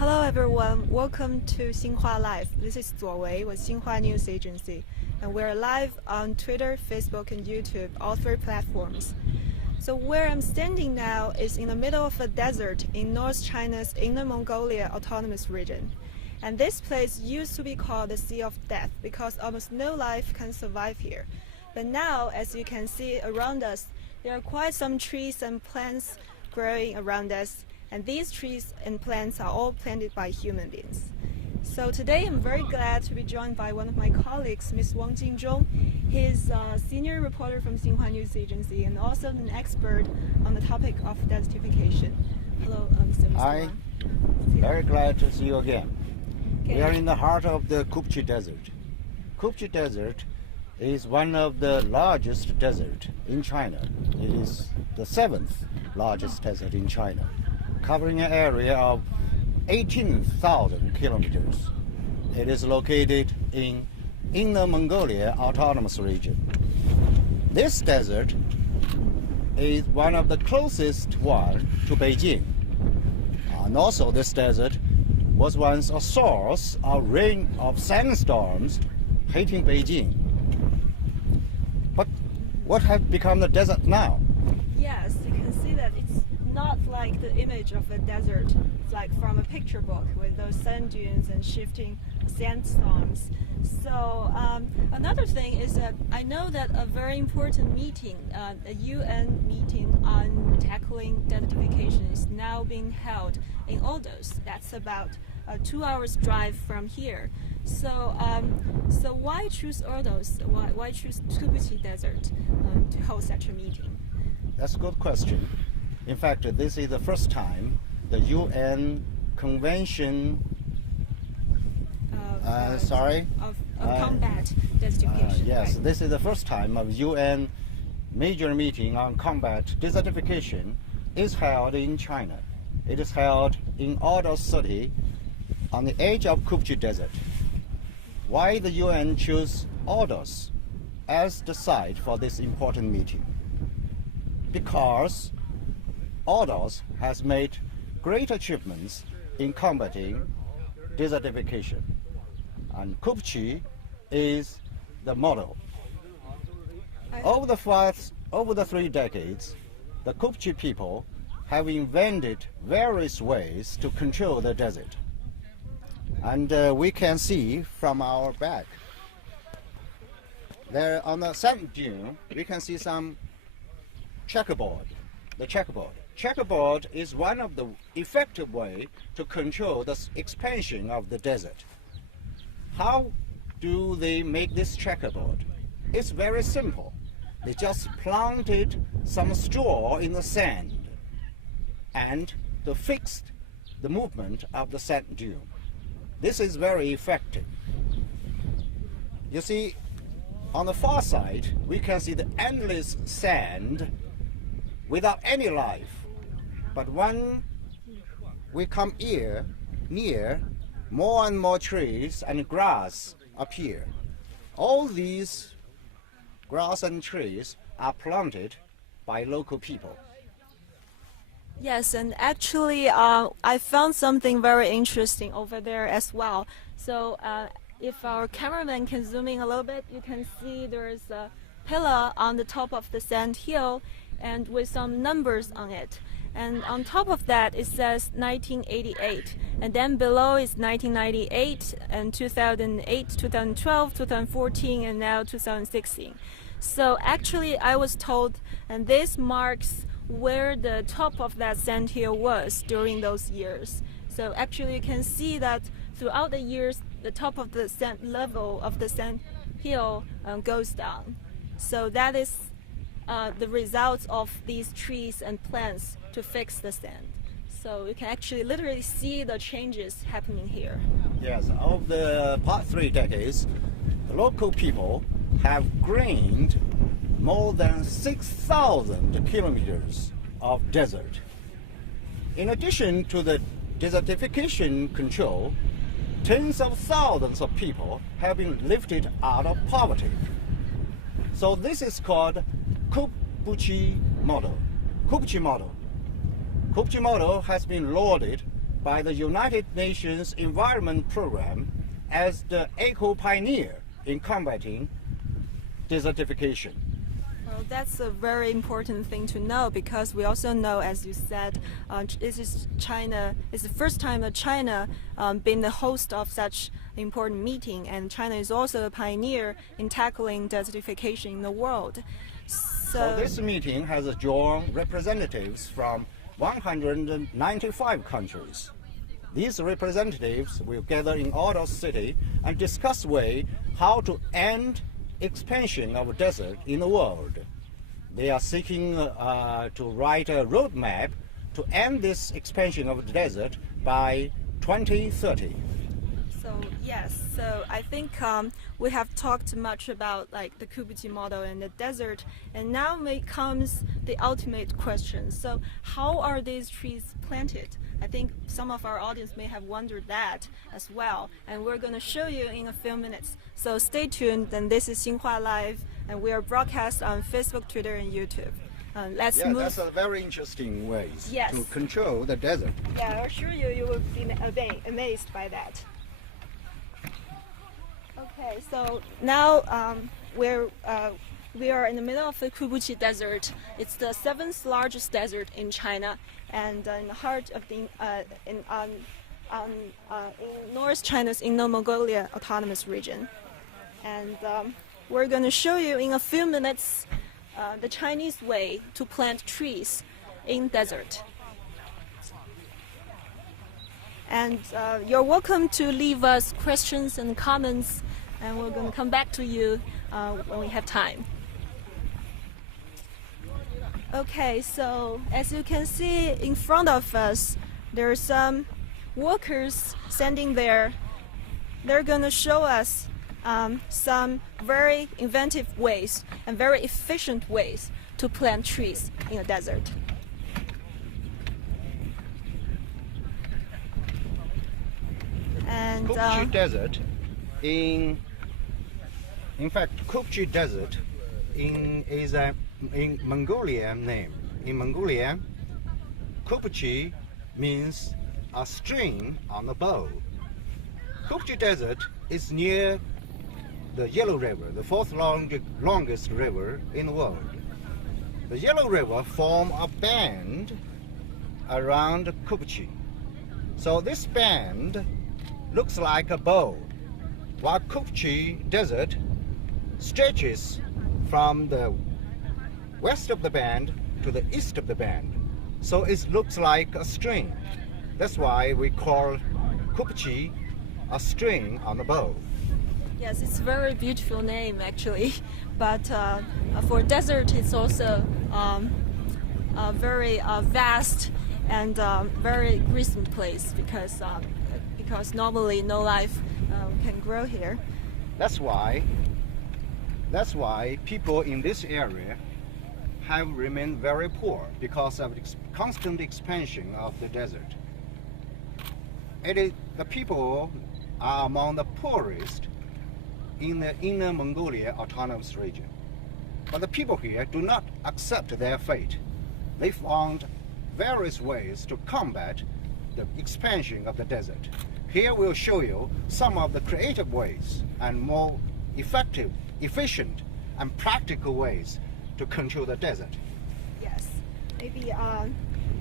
Hello everyone, welcome to Xinhua Live. This is Zuowei with Xinhua News Agency, and we're live on Twitter, Facebook, and YouTube, all three platforms. So where I'm standing now is in the middle of a desert in North China's Inner Mongolia Autonomous Region. And this place used to be called the Sea of Death because almost no life can survive here. But now, as you can see around us, there are quite some trees and plants growing around us, and these trees and plants are all planted by human beings. So today I'm very glad to be joined by one of my colleagues, Ms. Wang Jingzhong. He's a senior reporter from Xinhua News Agency and also an expert on the topic of desertification. Hello, Mr. Hi, Wang. very glad to see you again. Okay. We are in the heart of the Kubuqi Desert. Kubuqi Desert is one of the largest deserts in China. It is the 7th largest desert in China, covering an area of 18,000 kilometers. It is located in Inner Mongolia Autonomous Region. This desert is one of the closest one to Beijing. And also this desert was once a source of rain of sandstorms hitting Beijing. But what has become the desert now? Yes, you can see that it's not like the image of a desert. It's like from a picture book with those sand dunes and shifting sandstorms. So another thing is that I know that a very important meeting, a UN meeting on tackling desertification, is now being held in Ordos. That's about a 2 hours drive from here. So so why choose Ordos? Why choose Kubuqi Desert to hold such a meeting? That's a good question. In fact, this is the first time the UN Convention of combat desertification. yes, right? this is the first time a UN major meeting on combat desertification is held in China. It is held in Ordos City on the edge of Kubuqi Desert. Why the UN chose Ordos as the site for this important meeting? Because Ordos has made great achievements in combating desertification, and Kubuqi is the model. Over the 3 decades, the Kubuqi people have invented various ways to control the desert. And we can see from our back, there on the sand dune, we can see some checkerboard. The checkerboard is one of the effective way to control the expansion of the desert. How do they make this checkerboard? It's very simple. They just planted some straw in the sand and to fix the movement of the sand dune. This is very effective. You see, on the far side, we can see the endless sand without any life. But when we come here, near, more and more trees and grass appear. All these grass and trees are planted by local people. Yes, and actually I found something very interesting over there as well. So if our cameraman can zoom in a little bit, you can see there's a pillar on the top of the sand hill and with some numbers on it. And on top of that it says 1988, and then below is 1998 and 2008, 2012, 2014, and now 2016. So actually I was told, and this marks where the top of that sand hill was during those years. So actually you can see that throughout the years the top of the sand level of the sand hill goes down. So that is the results of these trees and plants to fix the sand. So you can actually literally see the changes happening here. Yes, over the past 3 decades, the local people have gained more than 6,000 kilometers of desert. In addition to the desertification control, tens of thousands of people have been lifted out of poverty. So this is called Kubuqi model. Kubuqi model has been lauded by the United Nations Environment Program as the eco-pioneer in combating desertification. Well, that's a very important thing to know, because we also know, as you said, this is China. It's the first time that China been the host of such important meeting, and China is also a pioneer in tackling desertification in the world. So this meeting has drawn representatives from 195 countries. These representatives will gather in Ordos City and discuss way how to end expansion of desert in the world. They are seeking to write a roadmap to end this expansion of the desert by 2030. So yes, so I think we have talked much about like the Kubuqi model and the desert, and now comes the ultimate question. So how are these trees planted? I think some of our audience may have wondered that as well, and we're going to show you in a few minutes. So stay tuned, and this is Xinhua Live, and we are broadcast on Facebook, Twitter, and YouTube. Let's move. That's a very interesting ways Yes. to control the desert. Yeah, I assure you, you will be amazed by that. Okay, so now we are in the middle of the Kubuqi Desert. It's the 7th largest desert in China, and in the heart of the in North China's Inner Mongolia Autonomous Region. And we're going to show you in a few minutes the Chinese way to plant trees in desert. And you're welcome to leave us questions and comments, and we're going to come back to you when we have time. Okay, so as you can see in front of us, there are some workers standing there. They're going to show us some very inventive ways and very efficient ways to plant trees in a desert. And Kubuqi Desert in fact, Kubuqi Desert is a in Mongolian name. In Mongolia, Kubuqi means a string on a bow. Kubuqi Desert is near the Yellow River, the fourth longest river in the world. The Yellow River forms a band around Kubuqi. So this band looks like a bow, while Kubuqi Desert stretches from the west of the band to the east of the band. So it looks like a string. That's why we call Kubuqi a string on a bow. yes, it's a very beautiful name actually, but for desert it's also a very vast and very recent place, because normally no life can grow here. That's why people in this area have remained very poor, because of the constant expansion of the desert. The people are among the poorest in the Inner Mongolia Autonomous Region. But the people here do not accept their fate. They found various ways to combat the expansion of the desert. Here we'll show you some of the creative ways and more effective, efficient, and practical ways to control the desert. Yes, maybe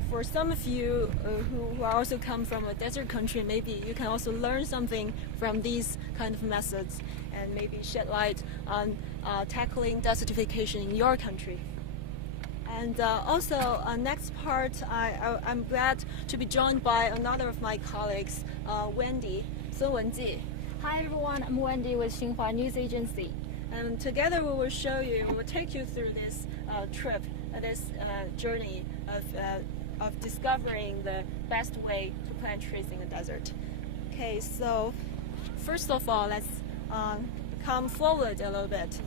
for some of you who also come from a desert country, maybe you can also learn something from these kind of methods and maybe shed light on tackling desertification in your country. And also, next part, I'm glad to be joined by another of my colleagues, Wendy, Sun Wenji. Hi everyone, I'm Wendy with Xinhua News Agency. And together we will show you, we will take you through this trip, this journey of discovering the best way to plant trees in the desert. Okay, so first of all, let's come forward a little bit.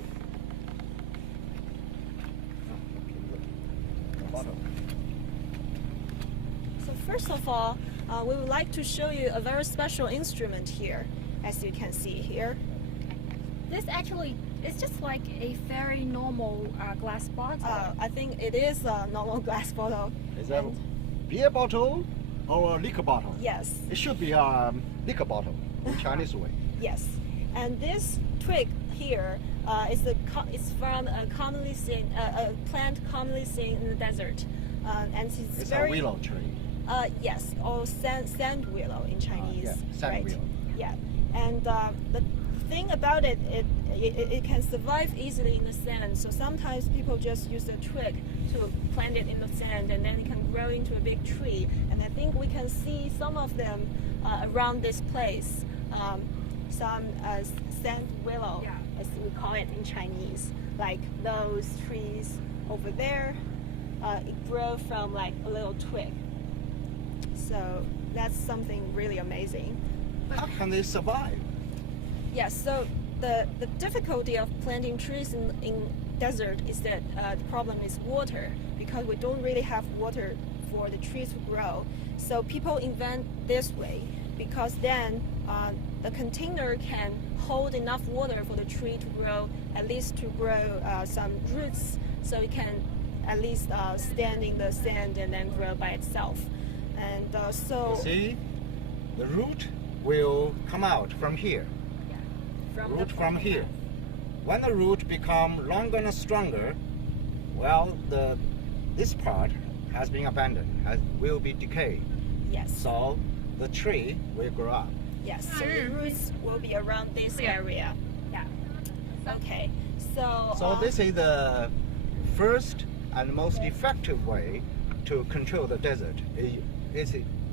So first of all, we would like to show you a very special instrument here, as you can see here. This actually is just like a very normal glass bottle. I think it is a normal glass bottle. Is that beer bottle? or liquor bottle. Yes. It should be a liquor bottle in Chinese way. Yes, and this twig here it's from a plant commonly seen in the desert, and it's a very willow tree. Yes, or sand willow in Chinese. Yeah, sand right? willow. Yeah, and the thing about it can survive easily in the sand. So sometimes people just use a twig to plant it in the sand, and then it can grow into a big tree. And I think we can see some of them around this place. Some sand willow, as we call it in Chinese, like those trees over there. It grew from like a little twig. So that's something really amazing. How can they survive? Yes, so the difficulty of planting trees in desert is that the problem is water, because we don't really have water for the trees to grow. So people invent this way, because then the container can hold enough water for the tree to grow, at least to grow some roots, so it can at least stand in the sand and then grow by itself. And so You see, the root will come out from here. From here. When the root become longer and stronger, well, this part has been abandoned, will be decayed. Yes. So the tree will grow up. Yes, so the roots will be around this area. Yeah. Okay, So this is the first and most effective way to control the desert. It's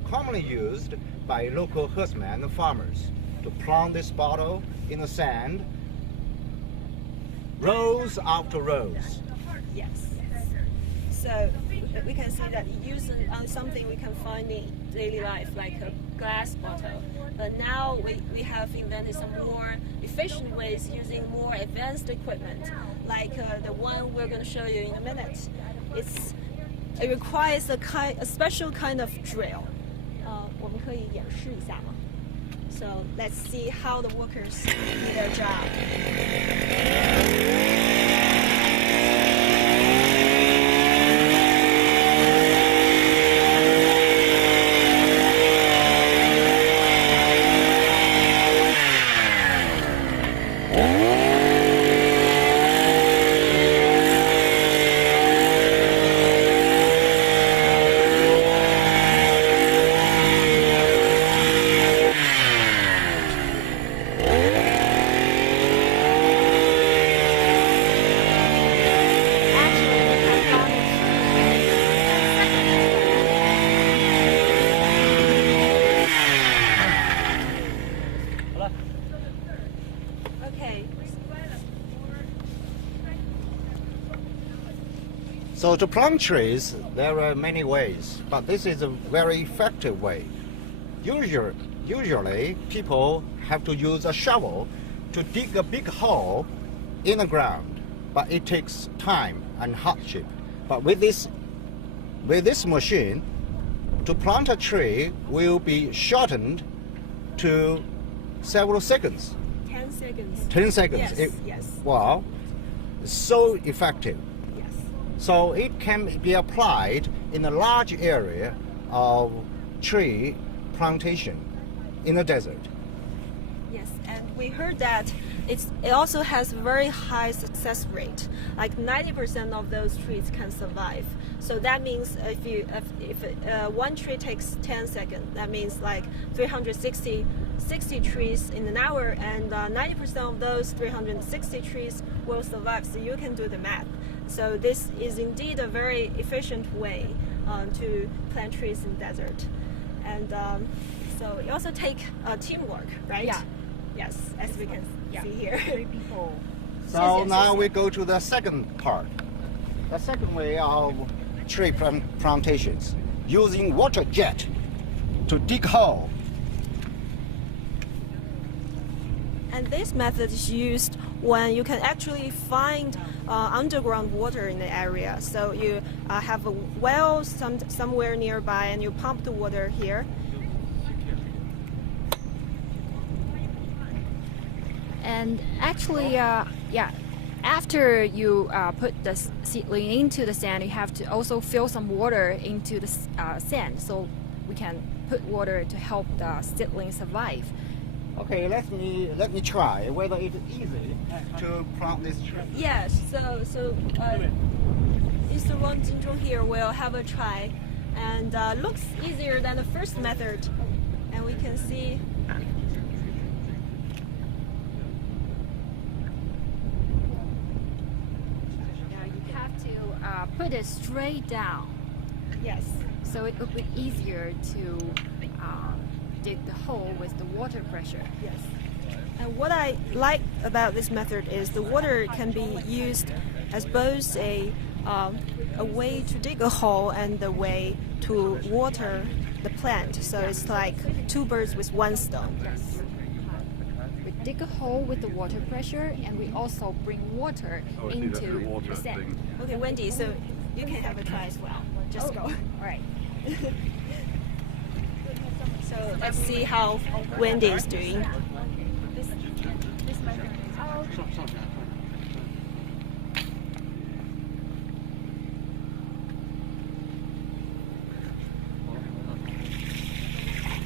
commonly used by local herdsmen and farmers to plant this bottle in the sand, rows after rows. yes. So we can see that it uses on something we can find in daily life, like a glass bottle. But now we have invented some more efficient ways using more advanced equipment, like the one we're going to show you in a minute. It requires a special kind of drill. 我们可以演示一下吗? So let's see how the workers do their job. Okay. So to plant trees, there are many ways, but this is a very effective way. Usually people have to use a shovel to dig a big hole in the ground, but it takes time and hardship. But with this machine, to plant a tree will be shortened to several seconds. 10 seconds. 10 seconds. Yes, yes. Wow, so effective. Yes. So it can be applied in a large area of tree plantation in the desert. Yes, and we heard that it also has a very high success rate. Like 90% of those trees can survive. So that means if one tree takes 10 seconds, that means like 360 trees in an hour, and 90% of those 360 trees will survive. So you can do the math. So this is indeed a very efficient way to plant trees in desert. And so it also takes teamwork, right? Yeah. Yes, as we can see here. 3 people. So now we go to the second part. The second way of tree plantations, using water jet to dig hole. And this method is used when you can actually find underground water in the area. So you have a well somewhere nearby, and you pump the water here. And actually, after you put the seedling into the sand, you have to also fill some water into the sand. So we can put water to help the seedlings survive. Okay, let me try whether it's easy to plant this tree. Yes, so Mr. Wang Jinzhong here will have a try, and looks easier than the first method, and we can see. Now you have to put it straight down, Yes. so it will be easier to dig the hole with the water pressure. Yes. And what I like about this method is the water can be used as both a way to dig a hole and a way to water the plant. So it's like two birds with one stone. Yes. We dig a hole with the water pressure, and we also bring water into the sand. Okay, Wendy, so you can have a try as well. Just go. All right. So let's see how Wendy is doing.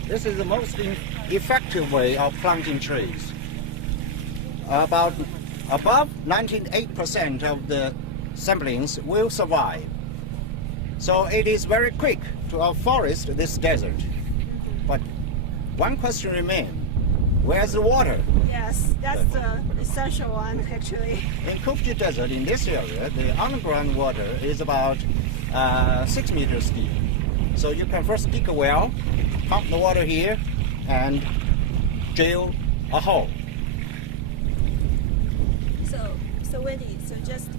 This is the most effective way of planting trees. About above 98% of the saplings will survive. So it is very quick to afforest this desert. But one question remains: where's the water? Yes, that's the essential one actually. In Kubuqi Desert, in this area, the underground water is about 6 meters deep. So you can first dig a well, pump the water here, and drill a hole. So Wendy, so just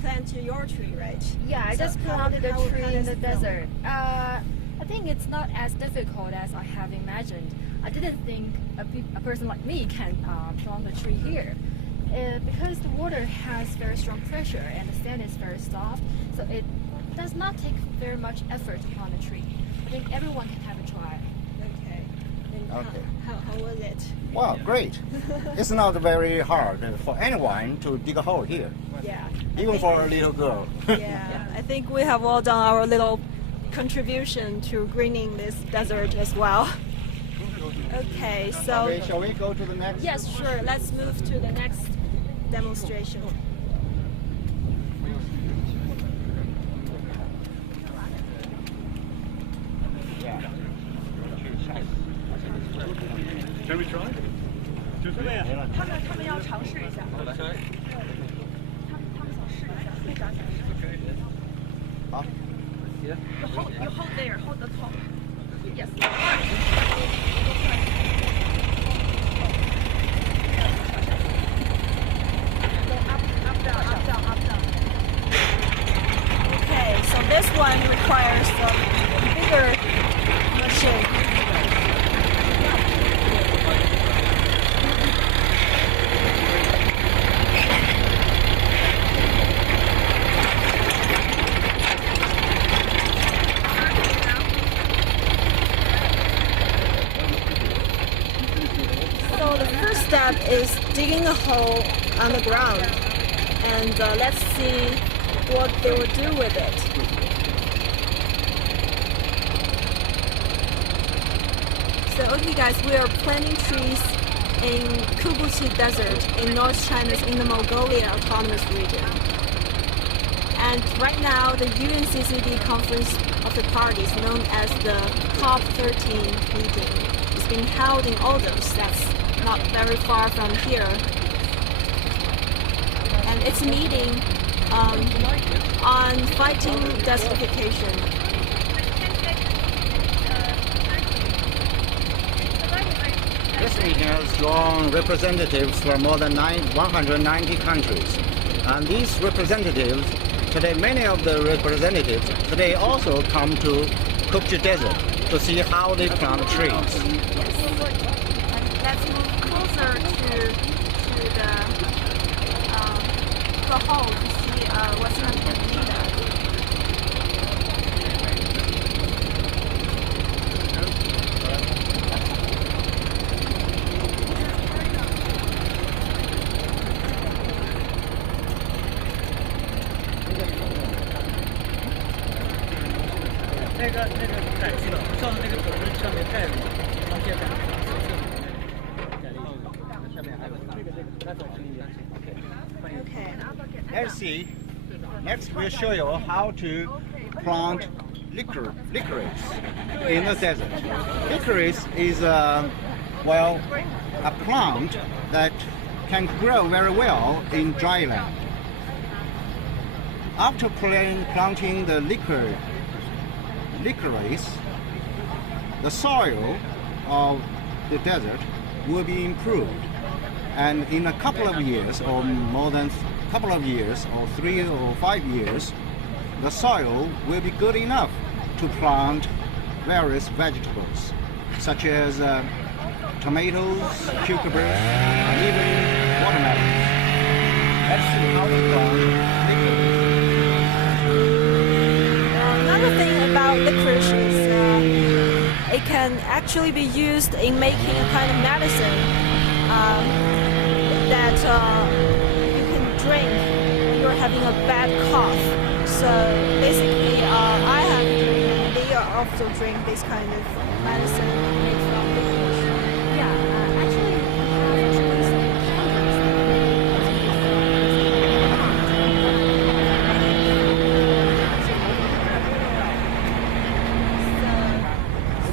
plant your tree, right? Yeah, I So just how- planted a how tree in the is it desert. I think it's not as difficult as I have imagined. I didn't think a person like me can plant a tree here. Because the water has very strong pressure and the sand is very soft, so it does not take very much effort to plant a tree. I think everyone can have a try. Okay. And Okay. How was it? Wow, great. It's not very hard for anyone to dig a hole here, Yeah. even for a little girl. Yeah, I think we have all done our little contribution to greening this desert as well. Okay, so Okay, shall we go to the next? yes, sure. Let's move to the next demonstration. Yeah. Can we try? 他们要尝试一下，他们想试一下，好。 You hold there, hold the top. Yes. Go up, down, up, down, up, down. Okay, so this one requires a bigger machine. So the first step is digging a hole on the ground, and let's see what they will do with it. So okay guys, we are planting trees in Kubuqi Desert in North China's Inner Mongolia Autonomous Region. And right now the UNCCD Conference of the Parties, known as the COP13 meeting, is being held in August. That's not very far from here. And it's a meeting on fighting desertification. This meeting has drawn representatives from more than 190 countries. And these representatives, today many of the representatives today also come to Kubuqi Desert to see how they plant trees. Yes. Let's move closer to the hole to see what's happening there. 那个带去了，上面那个种子上面带着，然后现在下面还有那种Okay. Let's see. Next, we'll show you how to plant licorice in the desert. Licorice is well, a plant that can grow very well in dry land. After planting the licorice, the soil of the desert will be improved, and in a couple of years, or more than a couple of years, or 3 or 5 years, the soil will be good enough to plant various vegetables, such as tomatoes, cucumbers, and even watermelons. Let's see how to plant licorice. Another thing about licorice is it can actually be used in making a kind of medicine that you can drink when you're having a bad cough. So basically, I have drink, they also drink this kind of medicine made from licorice. Yeah, actually, we have trees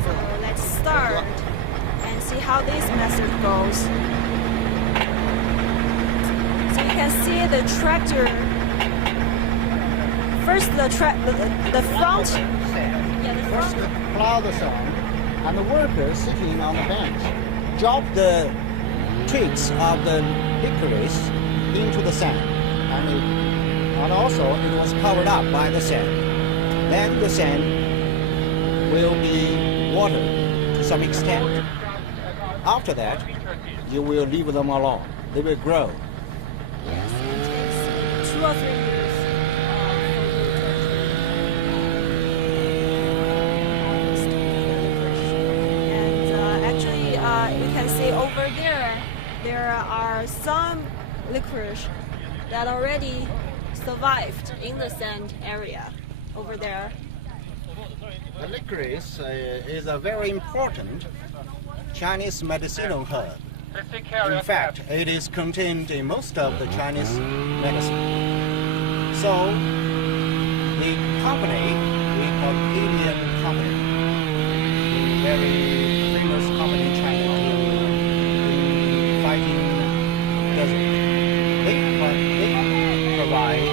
So let's start and see how this method goes. So you can see the tractor. First, the front. Yeah, the First, front. plow the sand, and the workers sitting on the bench drop the twigs of the licorice into the sand, and also it was covered up by the sand. Then the sand will be watered to some extent. After that, you will leave them alone. They will grow. Yes, it takes 2 or 3 years. You can see over there are some licorice that already survived in the sand area over there. The licorice is a very important Chinese medicinal herb. In fact, it is contained in most of the Chinese medicine. So, the company, we call Indian company, the very famous company in China, in fighting desert, they provide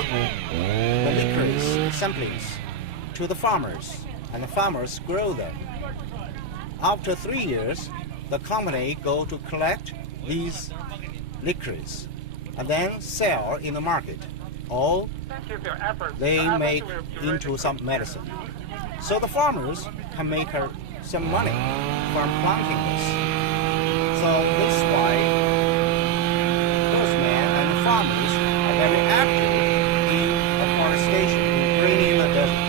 the licorice samplings to the farmers, and the farmers grow them. After 3 years, the company go to collect these licorice and then sell in the market, or they make into some medicine. So the farmers can make some money from planting this. So this is why those men and the farmers are very active in afforestation, in greening the desert,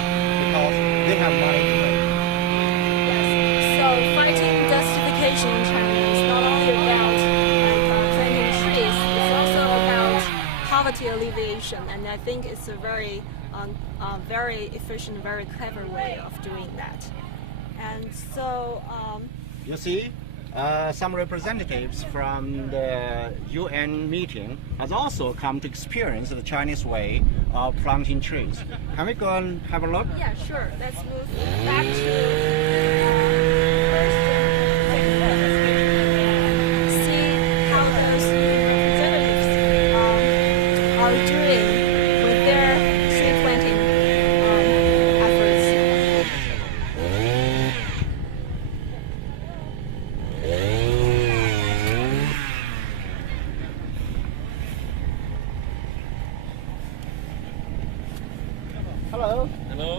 because they have money to make. Yes. So fighting desertification in China is not only about planting trees, it's also about poverty alleviation, and I think it's a very efficient, very clever way of doing that. And so, You see, some representatives from the UN meeting has also come to experience the Chinese way of planting trees. Can we go and have a look? yeah, sure. Let's move back to see how those representatives are doing with their tree planting efforts. Hello. Hello.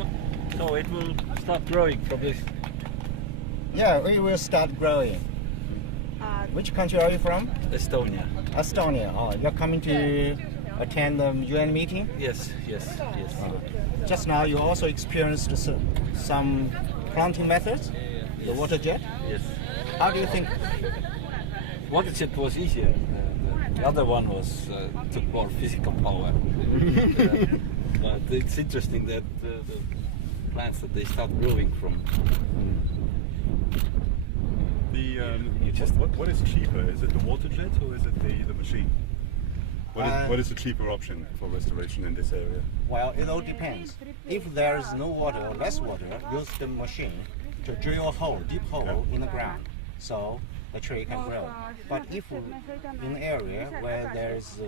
So it will start growing from this. Yeah, we will start growing. Which country are you from? Estonia. Estonia. Oh, you're coming to attend the UN meeting? Yes, yes, yes. Just now you also experienced some planting methods, the water jet. Yes. How do you think? Water jet was easier. The other one was took more physical power. But it's interesting that plants that they start growing from. What is cheaper? Is it the water jet or is it the machine? What is the cheaper option for restoration in this area? Well, it all depends. If there is no water or less water, use the machine to drill a hole, deep hole in the ground, so the tree can grow. But if in an area where there is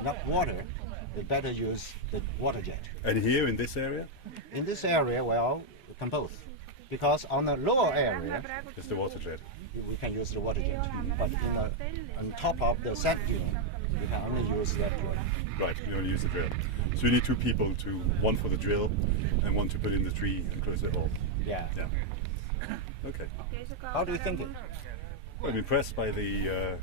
enough water, you better use the water jet. And here in this area? In this area, well, we can both. Because on the lower area, It's the water jet. we can use the water jet. But on top of the sand dune, we can only use that drill. Right, you only use the drill. So you need two people, one for the drill and one to put in the tree and close the hole. Yeah. Yeah. Okay. How do you think it? Well, I'm impressed by the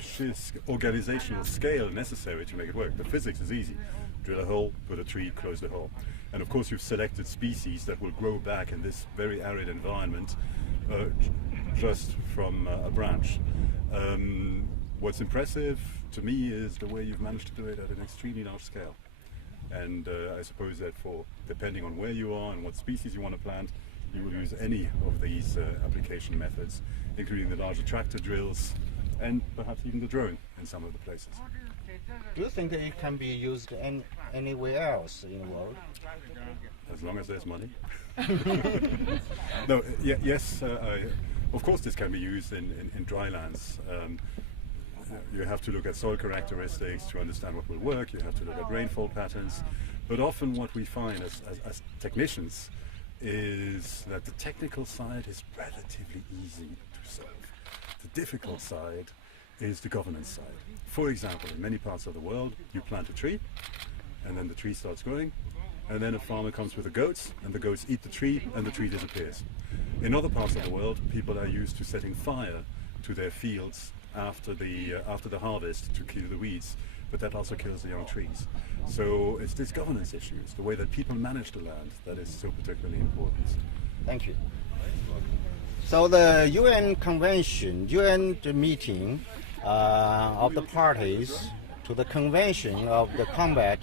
sheer organizational scale necessary to make it work. The physics is easy. Drill a hole, put a tree, close the hole. And of course you've selected species that will grow back in this very arid environment just from a branch. What's impressive to me is the way you've managed to do it at an extremely large scale. And I suppose that depending on where you are and what species you want to plant, you will use any of these application methods, including the larger tractor drills and perhaps even the drone in some of the places. Do you think that it can be used anywhere else in the world? As long as there's money. No, yes, of course this can be used in drylands. You have to look at soil characteristics to understand what will work, you have to look at rainfall patterns, but often what we find as technicians is that the technical side is relatively easy to solve. The difficult side is the governance side. For example, in many parts of the world, you plant a tree, and then the tree starts growing, and then a farmer comes with the goats, and the goats eat the tree, and the tree disappears. In other parts of the world, people are used to setting fire to their fields after the harvest to kill the weeds, but that also kills the young trees. So it's this governance issues, the way that people manage the land, that is so particularly important. Thank you. So the UN convention, meeting of the parties to the Convention of the Combat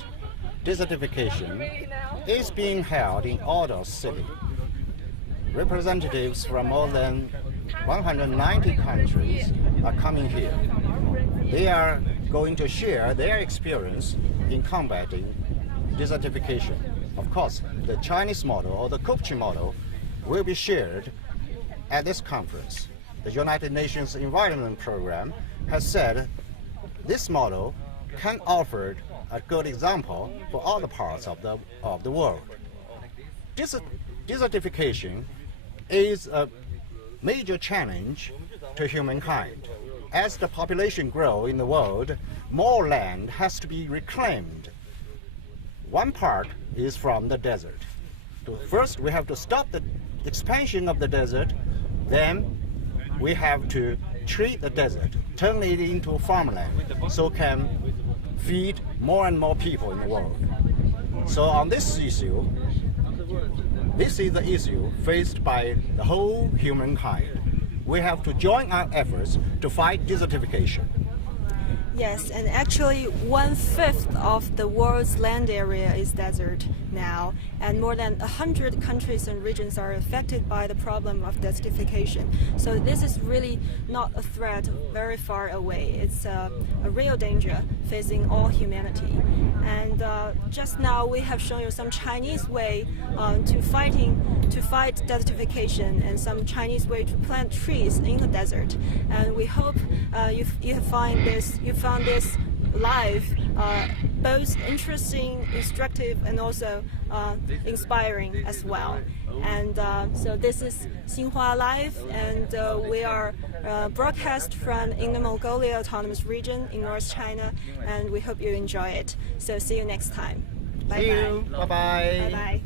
Desertification is being held in Ordos City. Representatives from more than 190 countries are coming here. They are going to share their experience in combating desertification. Of course, the Chinese model or the Kubuqi model will be shared at this conference. The United Nations Environment Program has said this model can offer a good example for other parts of the world. Desertification is a major challenge to humankind. As the population grows in the world, more land has to be reclaimed. One part is from the desert. First, we have to stop the expansion of the desert. Then we have to treat the desert, turn it into farmland, so can feed more and more people in the world. So on this issue, this is the issue faced by the whole humankind. We have to join our efforts to fight desertification. Yes, and actually 1/5 of the world's land area is desert now, and more than 100 countries and regions are affected by the problem of desertification. So this is really not a threat very far away. It's a real danger facing all humanity. And just now we have shown you some Chinese way to fight desertification and some Chinese way to plant trees in the desert. And we hope you found this live both interesting, instructive, and also inspiring as well. And so this is Xinhua Live, and we are broadcast from Inner Mongolia Autonomous Region in North China, and we hope you enjoy it. So see you next time. Bye bye. See you. Bye bye. Bye bye.